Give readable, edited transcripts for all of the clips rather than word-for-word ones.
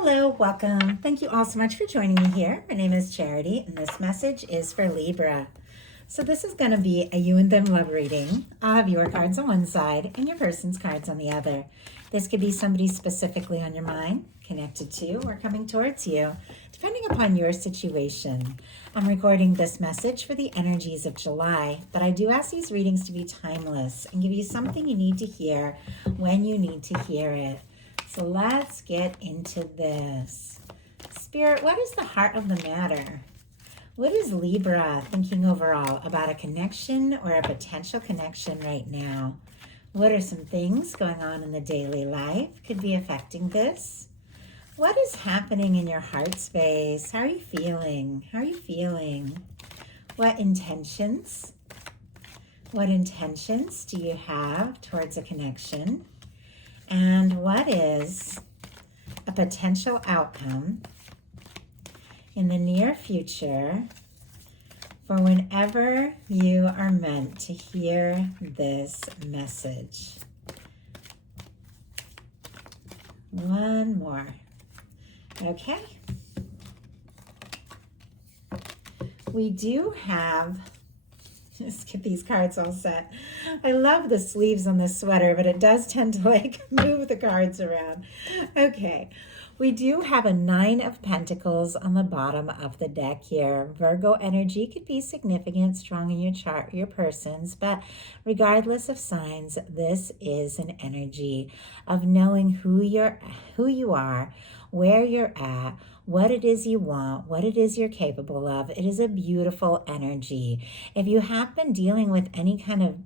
Hello, welcome. Thank you all so much for joining me here. My name is Charity, and this message is for Libra. So this is going to be a you and them love reading. I'll have your cards on one side and your person's cards on the other. This could be somebody specifically on your mind, connected to, or coming towards you, depending upon your situation. I'm recording this message for the energies of July, but I do ask these readings to be timeless and give you something you need to hear when you need to hear it. So let's get into this. Spirit, what is the heart of the matter? What is Libra thinking overall about a connection or a potential connection right now? What are some things going on in the daily life could be affecting this? What is happening in your heart space? How are you feeling? How are you feeling? What intentions? What intentions do you have towards a connection? And what is a potential outcome in the near future for whenever you are meant to hear this message? One more. Okay. We do have, let's get these cards all set. I love the sleeves on this sweater, but it does tend to move the cards around. Okay. We do have a 9 of Pentacles on the bottom of the deck here. Virgo energy could be significant, strong in your chart, your person's, but regardless of signs, this is an energy of knowing who you are, where you're at, what it is you want, what it is you're capable of. It is a beautiful energy. If you have been dealing with any kind of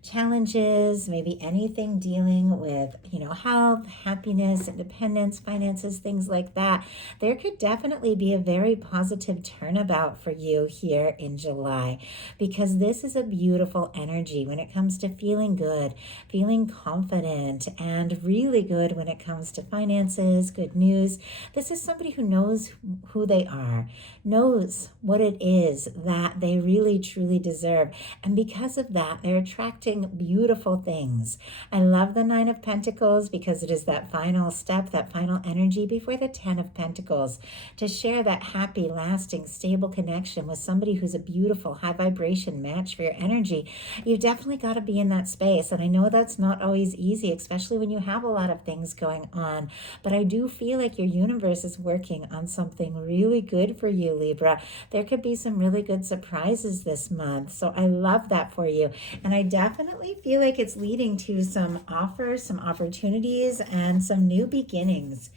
challenges, maybe anything dealing with, health, happiness, independence, finances, things like that, there could definitely be a very positive turnabout for you here in July, because this is a beautiful energy when it comes to feeling good, feeling confident, and really good when it comes to finances, good news. This is somebody who knows who they are, knows what it is that they really truly deserve, and because of that, they're attracting beautiful things. I love the 9 of Pentacles because it is that final step, that final energy before the 10 of Pentacles, to share that happy, lasting, stable connection with somebody who's a beautiful, high vibration match for your energy. You've definitely got to be in that space, and I know that's not always easy, especially when you have a lot of things going on, but I do feel like your universe is working on something really good for you, Libra. There could be some really good surprises this month, so I love that for you, and I definitely feel like it's leading to some offers, some opportunities, and some new beginnings.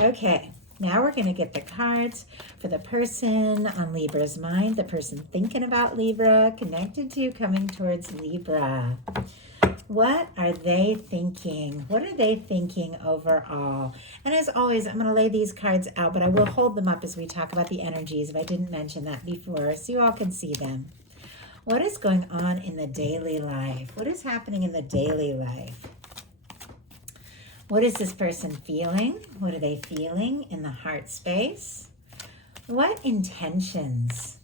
Okay, now we're going to get the cards for the person on Libra's mind, the person thinking about Libra, connected to, coming towards Libra. What are they thinking? What are they thinking overall? And as always, I'm going to lay these cards out, but I will hold them up as we talk about the energies if I didn't mention that before, so you all can see them. What is going on in the daily life? What is happening in the daily life? What is this person feeling? What are they feeling in the heart space? What intentions?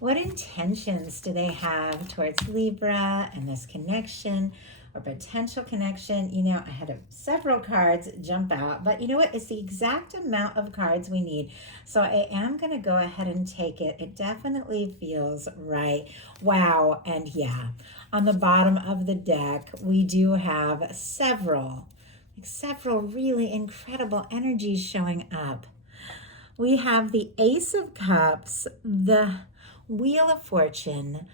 What intentions do they have towards Libra and this connection or potential connection? I had several cards jump out, but you know what? It's the exact amount of cards we need. So I am going to go ahead and take it. It definitely feels right. Wow. And yeah, on the bottom of the deck, we do have several really incredible energies showing up. We have the Ace of Cups, the Wheel of Fortune,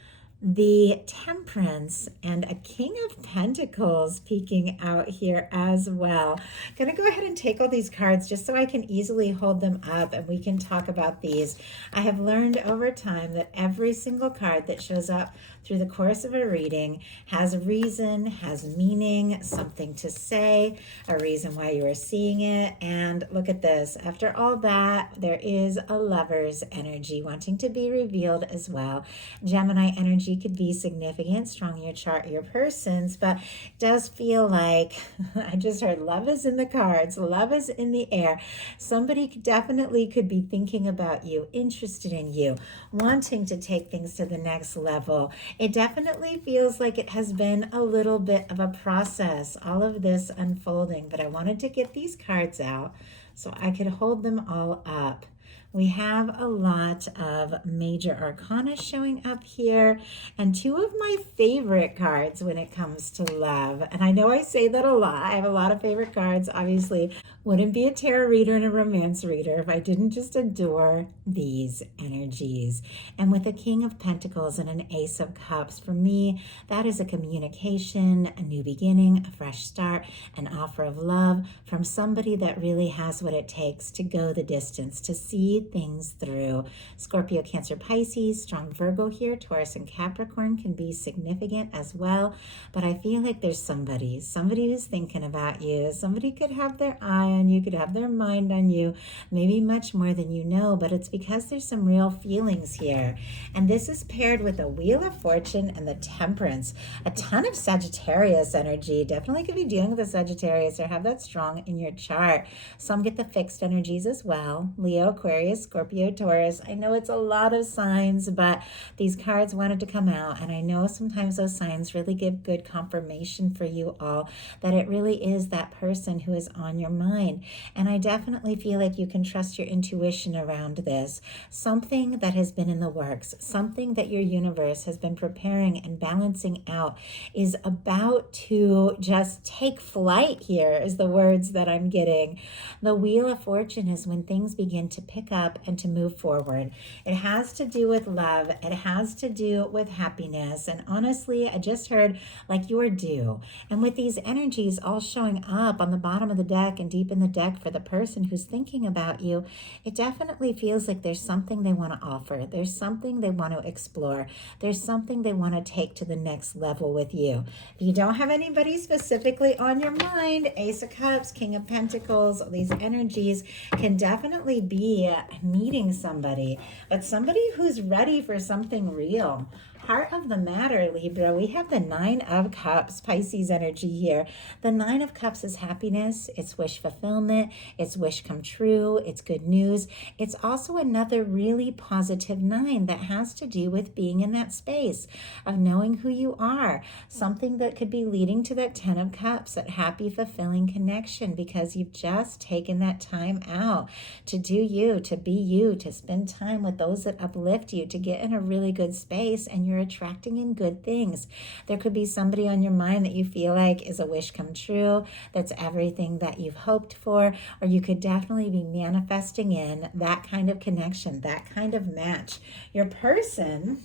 the Temperance, and a King of Pentacles peeking out here as well. I'm going to go ahead and take all these cards just so I can easily hold them up and we can talk about these. I have learned over time that every single card that shows up through the course of a reading has a reason, has meaning, something to say, a reason why you are seeing it. And look at this. After all that, there is a Lover's energy wanting to be revealed as well. Gemini energy energy could be significant, strong in your chart, your person's, but it does feel like, I just heard love is in the cards, love is in the air. Somebody definitely could be thinking about you, interested in you, wanting to take things to the next level. It definitely feels like it has been a little bit of a process, all of this unfolding, but I wanted to get these cards out so I could hold them all up. We have a lot of major arcana showing up here, and two of my favorite cards when it comes to love. And I know I say that a lot. I have a lot of favorite cards. Obviously, wouldn't be a tarot reader and a romance reader if I didn't just adore these energies. And with a King of Pentacles and an Ace of Cups, for me, that is a communication, a new beginning, a fresh start, an offer of love from somebody that really has what it takes to go the distance, to see things through. Scorpio, Cancer, Pisces, strong Virgo here. Taurus and Capricorn can be significant as well, but I feel like there's somebody who's thinking about you. Somebody could have their eye on you, could have their mind on you, maybe much more than you know, but it's because there's some real feelings here. And this is paired with the Wheel of Fortune and the Temperance. A ton of Sagittarius energy. Definitely could be dealing with a Sagittarius or have that strong in your chart. Some get the fixed energies as well. Leo, Aquarius, Scorpio, Taurus. I know it's a lot of signs, but these cards wanted to come out, and I know sometimes those signs really give good confirmation for you all that it really is that person who is on your mind. And I definitely feel like you can trust your intuition around this. Something that has been in the works, something that your universe has been preparing and balancing out is about to just take flight here, is the words that I'm getting. The Wheel of Fortune is when things begin to pick up and to move forward. It has to do with love. It has to do with happiness. And honestly, I just heard like you are due. And with these energies all showing up on the bottom of the deck and deep in the deck for the person who's thinking about you, it definitely feels like there's something they want to offer. There's something they want to explore. There's something they want to take to the next level with you. If you don't have anybody specifically on your mind, Ace of Cups, King of Pentacles, these energies can definitely be meeting somebody, but somebody who's ready for something real. Heart of the matter, Libra, we have the Nine of Cups, Pisces energy here. The Nine of Cups is happiness, it's wish fulfillment, it's wish come true, it's good news. It's also another really positive nine that has to do with being in that space of knowing who you are. Something that could be leading to that Ten of Cups, that happy, fulfilling connection, because you've just taken that time out to do you, to be you, to spend time with those that uplift you, to get in a really good space, and you're attracting in good things. There could be somebody on your mind that you feel like is a wish come true, that's everything that you've hoped for, or you could definitely be manifesting in that kind of connection, that kind of match. Your person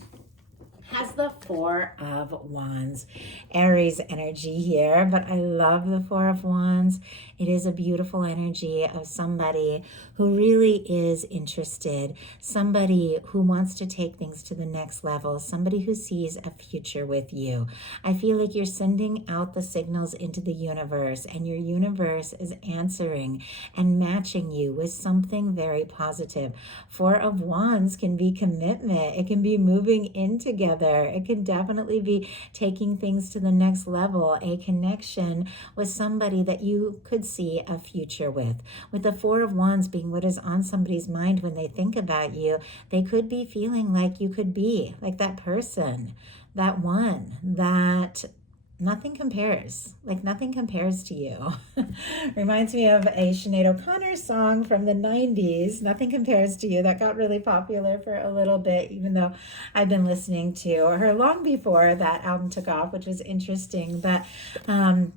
has the Four of Wands, Aries energy here, but I love the Four of Wands. It is a beautiful energy of somebody who really is interested, somebody who wants to take things to the next level, somebody who sees a future with you. I feel like you're sending out the signals into the universe, and your universe is answering and matching you with something very positive. Four of Wands can be commitment. It can be moving in together. It can definitely be taking things to the next level, a connection with somebody that you could see a future with. With the Four of Wands being what is on somebody's mind when they think about you, they could be feeling like you could be like that person, that one, that nothing compares, like nothing compares to you. Reminds me of a Sinead O'Connor song from the 90s, Nothing Compares to You, that got really popular for a little bit, even though I've been listening to her long before that album took off, which was interesting. But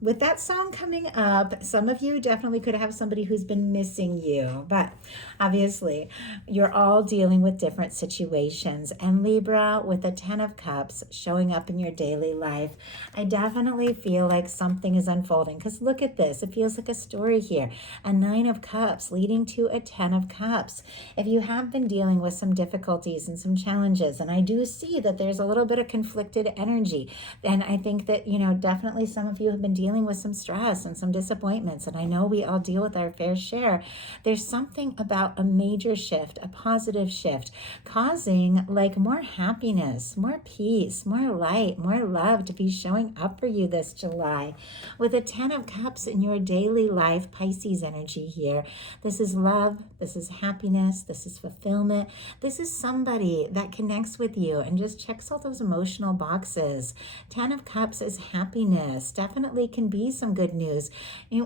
with that song coming up, some of you definitely could have somebody who's been missing you, but obviously you're all dealing with different situations. And Libra, with the Ten of Cups showing up in your daily life, I definitely definitely feel like something is unfolding, because look at this. It feels like a story here. A 9 of Cups leading to a 10 of Cups. If you have been dealing with some difficulties and some challenges, and I do see that there's a little bit of conflicted energy, and I think that, definitely some of you have been dealing with some stress and some disappointments, and I know we all deal with our fair share. There's something about a major shift, a positive shift, causing like more happiness, more peace, more light, more love to be showing up for you this July. With a 10 of Cups in your daily life, Pisces energy here. This is love, this is happiness, this is fulfillment. This is somebody that connects with you and just checks all those emotional boxes. 10 of Cups is happiness. Definitely can be some good news.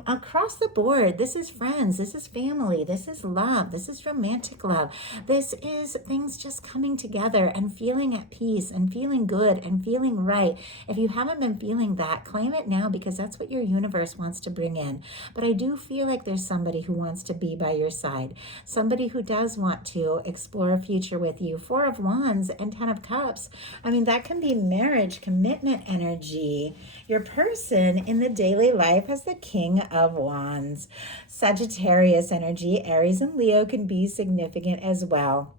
Across the board, this is friends, this is family, this is love, this is romantic love. This is things just coming together and feeling at peace and feeling good and feeling right. If you haven't been feeling that, claim it now, because that's what your universe wants to bring in. But I do feel like there's somebody who wants to be by your side, somebody who does want to explore a future with you. 4 of Wands and 10 of Cups. I mean, that can be marriage, commitment energy. Your person in the daily life has the King of Wands. Sagittarius energy, Aries and Leo can be significant as well.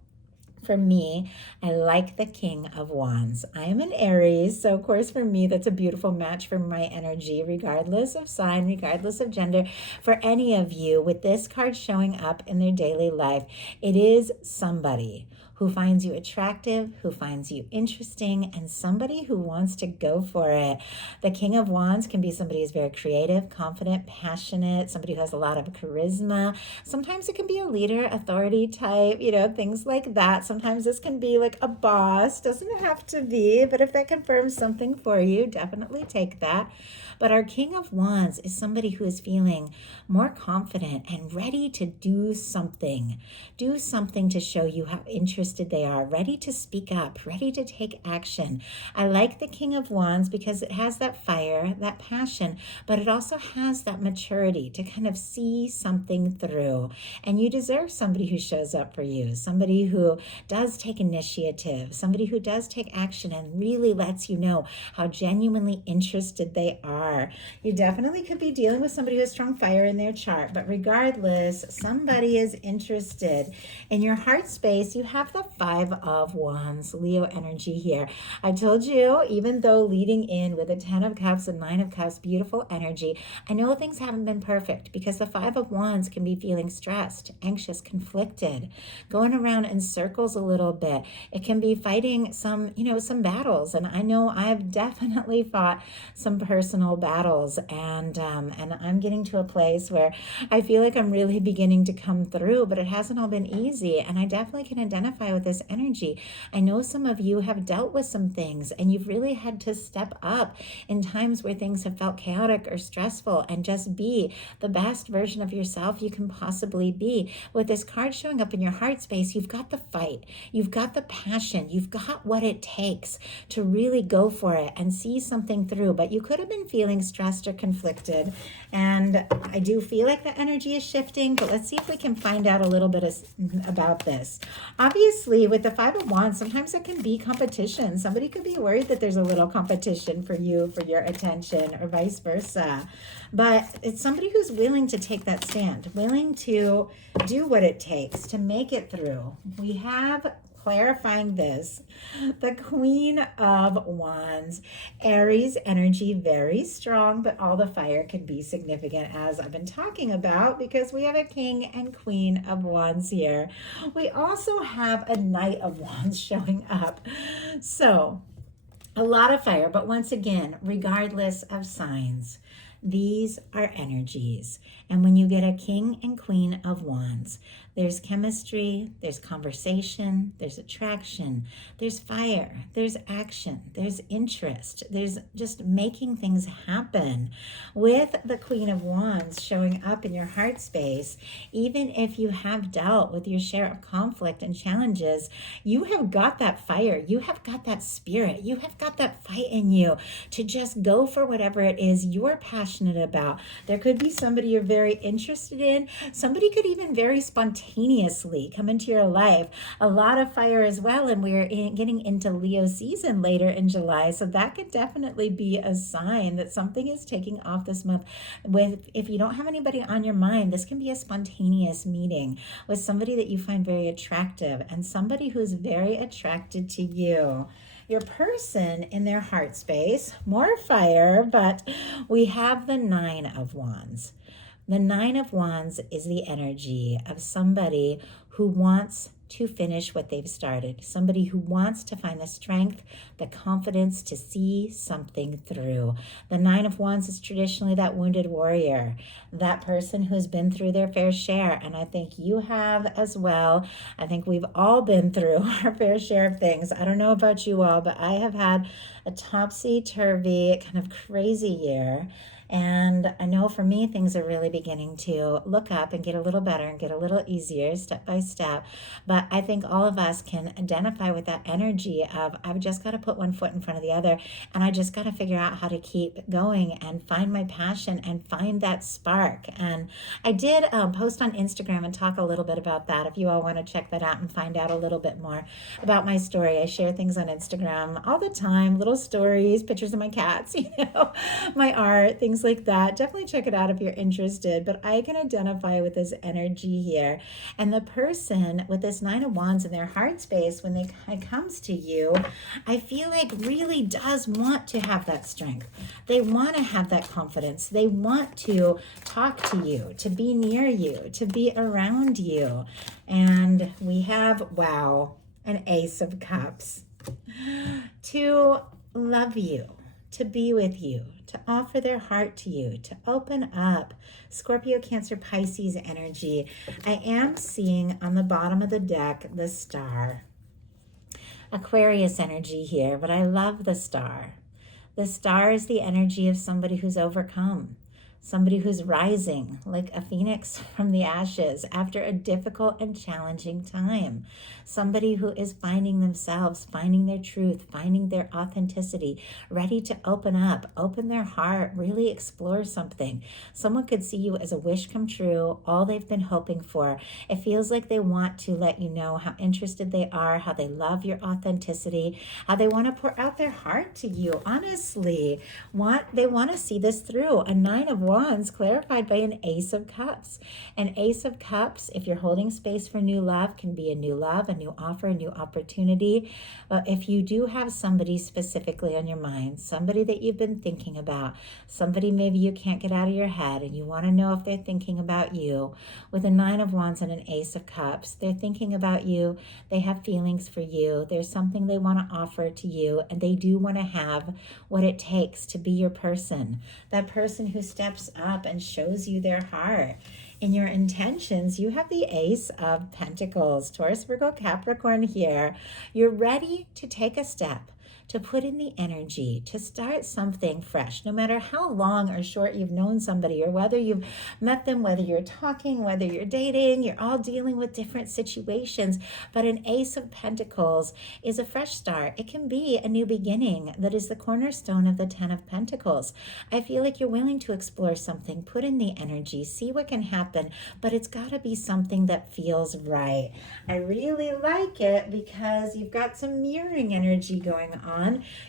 For me, I like the King of Wands. I am an Aries, so of course for me that's a beautiful match for my energy, regardless of sign, regardless of gender. For any of you, with this card showing up in their daily life, it is somebody who finds you attractive, who finds you interesting, and somebody who wants to go for it. The King of Wands can be somebody who's very creative, confident, passionate, somebody who has a lot of charisma. Sometimes it can be a leader, authority type, things like that. Sometimes this can be like a boss. Doesn't have to be, but if that confirms something for you, definitely take that. But our King of Wands is somebody who is feeling more confident and ready to do something. Do something to show you how interested they are, ready to speak up, ready to take action. I like the King of Wands because it has that fire, that passion, but it also has that maturity to kind of see something through. And you deserve somebody who shows up for you, somebody who does take initiative, somebody who does take action and really lets you know how genuinely interested they are. You definitely could be dealing with somebody who has strong fire in their chart, but regardless, somebody is interested. In your heart space, you have the 5 of Wands, Leo energy here. I told you, even though leading in with a 10 of Cups and 9 of Cups, beautiful energy, I know things haven't been perfect because the 5 of Wands can be feeling stressed, anxious, conflicted, going around in circles a little bit. It can be fighting some battles, and I know I've definitely fought some personal battles, and I'm getting to a place where I feel like I'm really beginning to come through, but it hasn't all been easy, and I definitely can identify with this energy. I know some of you have dealt with some things, and you've really had to step up in times where things have felt chaotic or stressful, and just be the best version of yourself you can possibly be. With this card showing up in your heart space, you've got the fight, you've got the passion, you've got what it takes to really go for it and see something through. But you could have been feeling stressed or conflicted, and I do feel like the energy is shifting, but let's see if we can find out a little bit about this. Obviously, with the 5 of Wands, sometimes it can be competition. Somebody could be worried that there's a little competition for you, for your attention, or vice versa. But it's somebody who's willing to take that stand, willing to do what it takes to make it through. We have, clarifying this, the Queen of Wands, Aries energy, very strong, but all the fire can be significant, as I've been talking about, because we have a King and Queen of Wands here. We also have a Knight of Wands showing up. So a lot of fire, but once again, regardless of signs, these are energies. And when you get a King and Queen of Wands, there's chemistry, there's conversation, there's attraction, there's fire, there's action, there's interest, there's just making things happen. With the Queen of Wands showing up in your heart space, even if you have dealt with your share of conflict and challenges, you have got that fire, you have got that spirit, you have got that fight in you to just go for whatever it is you're passionate passionate about. There could be somebody you're very interested in. Somebody could even very spontaneously come into your life. A lot of fire as well, and we're getting into Leo season later in July, so that could definitely be a sign that something is taking off this month. If you don't have anybody on your mind, this can be a spontaneous meeting with somebody that you find very attractive and somebody who's very attracted to you. Your person in their heart space, more fire, but we have the Nine of Wands. The Nine of Wands is the energy of somebody who wants to finish what they've started, somebody who wants to find the strength, the confidence to see something through. The Nine of Wands is traditionally that wounded warrior, that person who's been through their fair share, and I think you have as well. I think we've all been through our fair share of things. I don't know about you all, but I have had a topsy-turvy kind of crazy year. And I know for me, things are really beginning to look up and get a little better and get a little easier step by step. But I think all of us can identify with that energy of, I've just got to put one foot in front of the other, and I just got to figure out how to keep going and find my passion and find that spark. And I did post on Instagram and talk a little bit about that. If you all want to check that out and find out a little bit more about my story, I share things on Instagram all the time, little stories, pictures of my cats, my art, things like that. Definitely check it out if you're interested. But I can identify with this energy here. And the person with this Nine of Wands in their heart space, when it comes to you, I feel like really does want to have that strength. They want to have that confidence. They want to talk to you, to be near you, to be around you. And we have, wow, an Ace of Cups. To love you, to be with you, to offer their heart to you, to open up. Scorpio, Cancer, Pisces energy. I am seeing on the bottom of the deck the star. Aquarius energy here, but I love the star. The star is the energy of somebody who's overcome. Somebody who's rising like a phoenix from the ashes after a difficult and challenging time. Somebody who is finding themselves, finding their truth, finding their authenticity, ready to open up, open their heart, really explore something. Someone could see you as a wish come true, all they've been hoping for. It feels like they want to let you know how interested they are, how they love your authenticity, how they want to pour out their heart to you. Honestly, they want to see this through. A Nine of Wands clarified by an Ace of Cups. An Ace of Cups, if you're holding space for new love, can be a new love, a new offer, a new opportunity. But if you do have somebody specifically on your mind, somebody that you've been thinking about, somebody maybe you can't get out of your head and you want to know if they're thinking about you, with a Nine of Wands and an Ace of Cups, they're thinking about you, they have feelings for you, there's something they want to offer to you, and they do want to have what it takes to be your person, that person who steps up and shows you their heart. In your intentions, you have the Ace of Pentacles, Taurus, Virgo, Capricorn here. You're ready to take a step, to put in the energy, to start something fresh, no matter how long or short you've known somebody, or whether you've met them, whether you're talking, whether you're dating, you're all dealing with different situations. But an Ace of Pentacles is a fresh start. It can be a new beginning that is the cornerstone of the Ten of Pentacles. I feel like you're willing to explore something, put in the energy, see what can happen, but it's got to be something that feels right. I really like it because you've got some mirroring energy going on.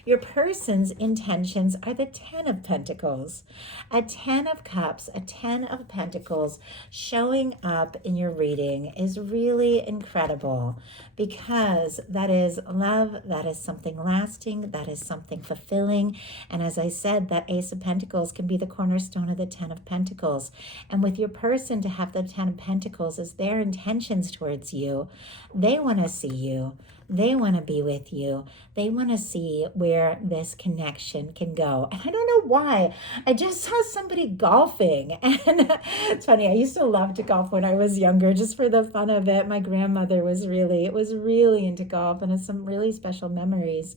Your person's intentions are the Ten of Pentacles. A Ten of Cups, a Ten of Pentacles showing up in your reading is really incredible, because that is love, that is something lasting, that is something fulfilling. And as I said, that Ace of Pentacles can be the cornerstone of the Ten of Pentacles. And with your person to have the Ten of Pentacles as their intentions towards you, they want to see you. They want to be with you. They want to see where this connection can go. And I don't know why. I just saw somebody golfing. And it's funny. I used to love to golf when I was younger, just for the fun of it. My grandmother was really into golf and has some really special memories.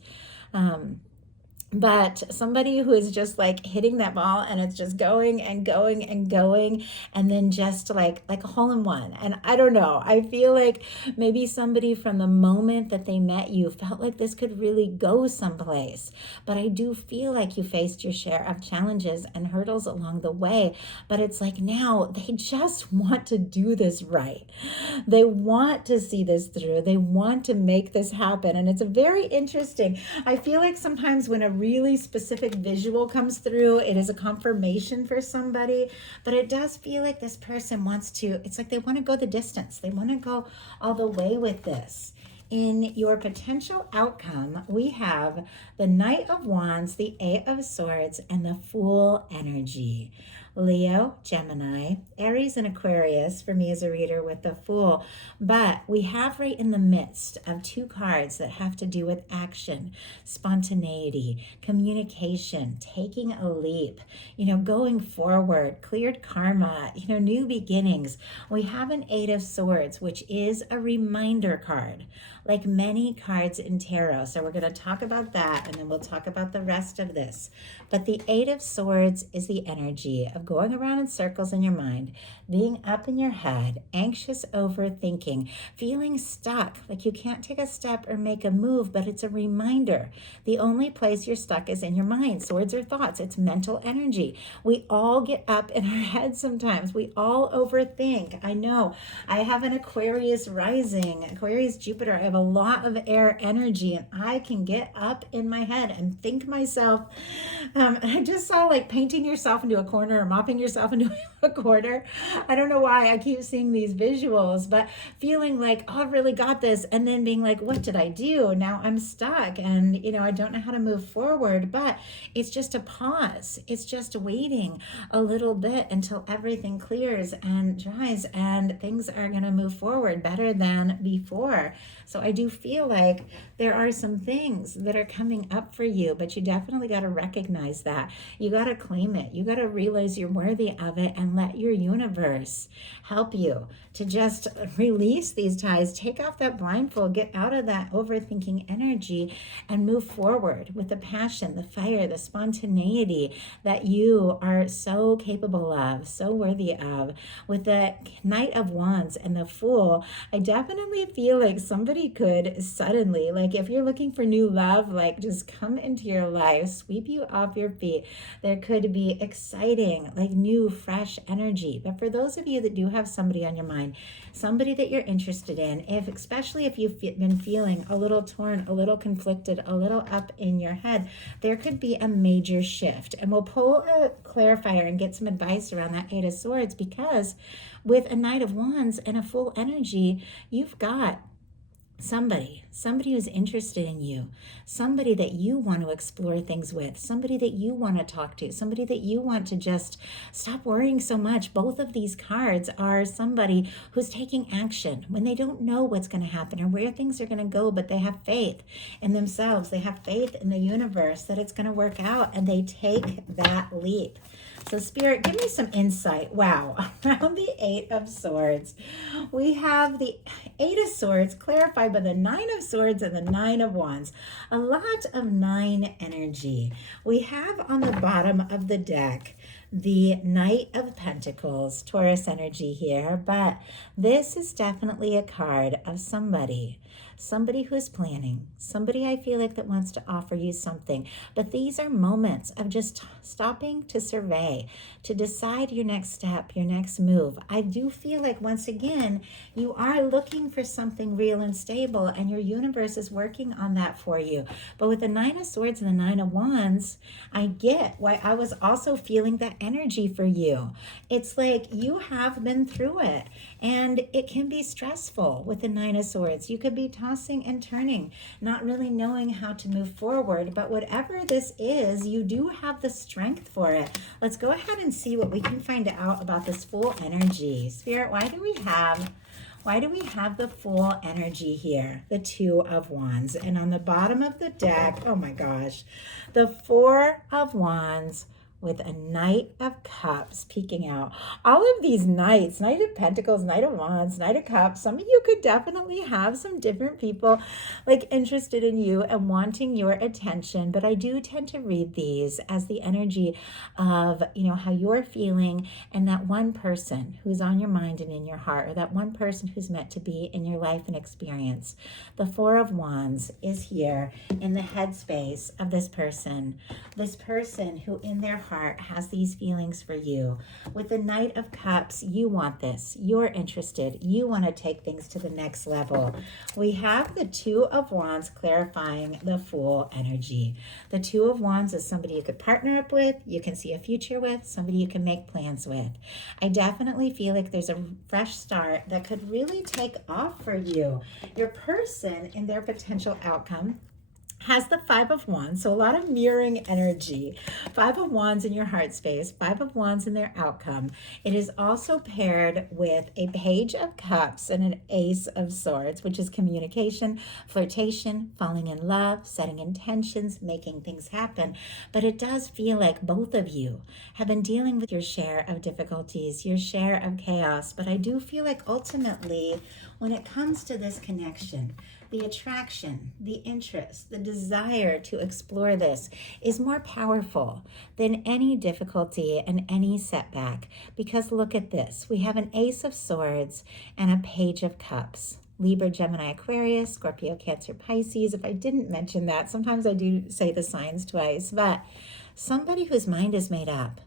but somebody who is just like hitting that ball and it's just going and going and going, and then just like a hole in one. And I don't know, I feel like maybe somebody from the moment that they met you felt like this could really go someplace. But I do feel like you faced your share of challenges and hurdles along the way, but it's like now they just want to do this right. They want to see this through. They want to make this happen. And it's a very interesting, I feel like sometimes when a really specific visual comes through, it is a confirmation for somebody, but it does feel like this person wants to, it's like they want to go the distance. They want to go all the way with this. In your potential outcome, we have the Knight of Wands, the Eight of Swords, and the Fool energy. Leo, Gemini, Aries, and Aquarius for me as a reader with the Fool. But we have right in the midst of two cards that have to do with action, spontaneity, communication, taking a leap, going forward, cleared karma, new beginnings. We have an Eight of Swords, which is a reminder card, like many cards in tarot. So we're going to talk about that, and then we'll talk about the rest of this. But the Eight of Swords is the energy of going around in circles in your mind, being up in your head, anxious, overthinking, feeling stuck, like you can't take a step or make a move, but it's a reminder. The only place you're stuck is in your mind. Swords are thoughts. It's mental energy. We all get up in our heads sometimes. We all overthink. I know. I have an Aquarius rising, Aquarius Jupiter. I have a lot of air energy, and I can get up in my head and think myself. I just saw like painting yourself into a corner or mopping yourself into a corner. I don't know why I keep seeing these visuals, but feeling like, oh, I really got this. And then being like, what did I do? Now I'm stuck and, I don't know how to move forward, but it's just a pause. It's just waiting a little bit until everything clears and dries and things are going to move forward better than before. So I do feel like there are some things that are coming up for you, but you definitely got to recognize that. You got to claim it. You got to realize you're worthy of it and let your universe help you to just release these ties, take off that blindfold, get out of that overthinking energy and move forward with the passion, the fire, the spontaneity that you are so capable of, so worthy of. With the Knight of Wands and the Fool, I definitely feel like somebody could suddenly, like if you're looking for new love, like just come into your life, sweep you off your feet. There could be exciting, like new, fresh energy. But for those of you that do have somebody on your mind, somebody that you're interested in, especially if you've been feeling a little torn, a little conflicted, a little up in your head, there could be a major shift. And we'll pull a clarifier and get some advice around that Eight of Swords, because with a Knight of Wands and a Fool energy, you've got somebody who's interested in you, somebody that you want to explore things with, somebody that you want to talk to, somebody that you want to just stop worrying so much. Both of these cards are somebody who's taking action when they don't know what's going to happen or where things are going to go, but they have faith in themselves. They have faith in the universe that it's going to work out, and they take that leap. So Spirit, give me some insight. Wow. Around the Eight of Swords, we have the Eight of Swords clarified by the Nine of Swords and the Nine of Wands. A lot of nine energy. We have on the bottom of the deck the Knight of Pentacles, Taurus energy here, but this is definitely a card of somebody who is planning, somebody I feel like that wants to offer you something. But these are moments of just stopping to survey, to decide your next step, your next move. I do feel like, once again, you are looking for something real and stable, and your universe is working on that for you. But with the Nine of Swords and the Nine of Wands, I get why I was also feeling that energy for you. It's like you have been through it, and it can be stressful with the Nine of Swords. You could be tossing and turning, not really knowing how to move forward. But whatever this is, you do have the strength for it. Let's go ahead and see what we can find out about this Fool energy. Spirit, why do we have the Fool energy here? The Two of Wands. And on the bottom of the deck, oh my gosh, the Four of Wands with a Knight of Cups peeking out. All of these knights, Knight of Pentacles, Knight of Wands, Knight of Cups, some of you could definitely have some different people like interested in you and wanting your attention, but I do tend to read these as the energy of, how you're feeling and that one person who's on your mind and in your heart, or that one person who's meant to be in your life and experience. The Four of Wands is here in the headspace of this person who in their heart has these feelings for you. With the Knight of Cups, you want this. You're interested. You want to take things to the next level. We have the Two of Wands clarifying the Fool energy. The Two of Wands is somebody you could partner up with, you can see a future with, somebody you can make plans with. I definitely feel like there's a fresh start that could really take off for you. Your person in their potential outcome has the Five of Wands, so a lot of mirroring energy. Five of Wands in your heart space, Five of Wands in their outcome. It is also paired with a Page of Cups and an Ace of Swords, which is communication, flirtation, falling in love, setting intentions, making things happen. But it does feel like both of you have been dealing with your share of difficulties, your share of chaos. But I do feel like ultimately, when it comes to this connection, the attraction, the interest, the desire to explore this is more powerful than any difficulty and any setback. Because look at this. We have an Ace of Swords and a Page of Cups. Libra, Gemini, Aquarius, Scorpio, Cancer, Pisces. If I didn't mention that, sometimes I do say the signs twice, but somebody whose mind is made up.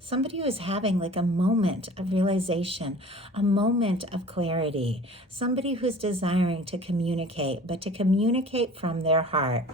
Somebody who is having like a moment of realization, a moment of clarity, somebody who's desiring to communicate, but to communicate from their heart.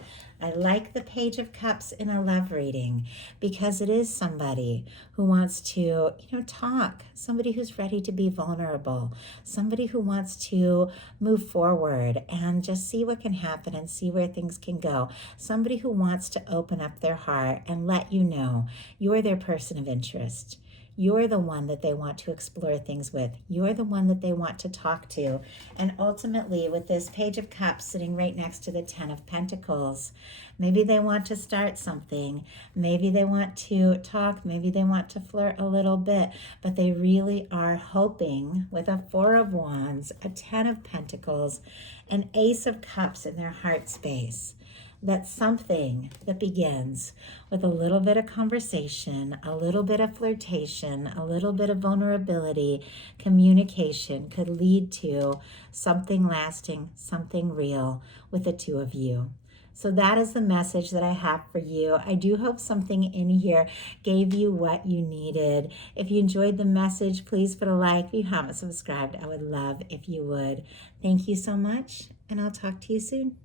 I like the Page of Cups in a love reading because it is somebody who wants to, talk, somebody who's ready to be vulnerable, somebody who wants to move forward and just see what can happen and see where things can go, somebody who wants to open up their heart and let you know you're their person of interest. You're the one that they want to explore things with. You're the one that they want to talk to. And ultimately, with this Page of Cups sitting right next to the Ten of Pentacles, maybe they want to start something. Maybe they want to talk. Maybe they want to flirt a little bit. But they really are hoping with a Four of Wands, a Ten of Pentacles, an Ace of Cups in their heart space. That's something that begins with a little bit of conversation, a little bit of flirtation, a little bit of vulnerability, communication could lead to something lasting, something real with the two of you. So that is the message that I have for you. I do hope something in here gave you what you needed. If you enjoyed the message, please put a like. If you haven't subscribed, I would love if you would. Thank you so much, and I'll talk to you soon.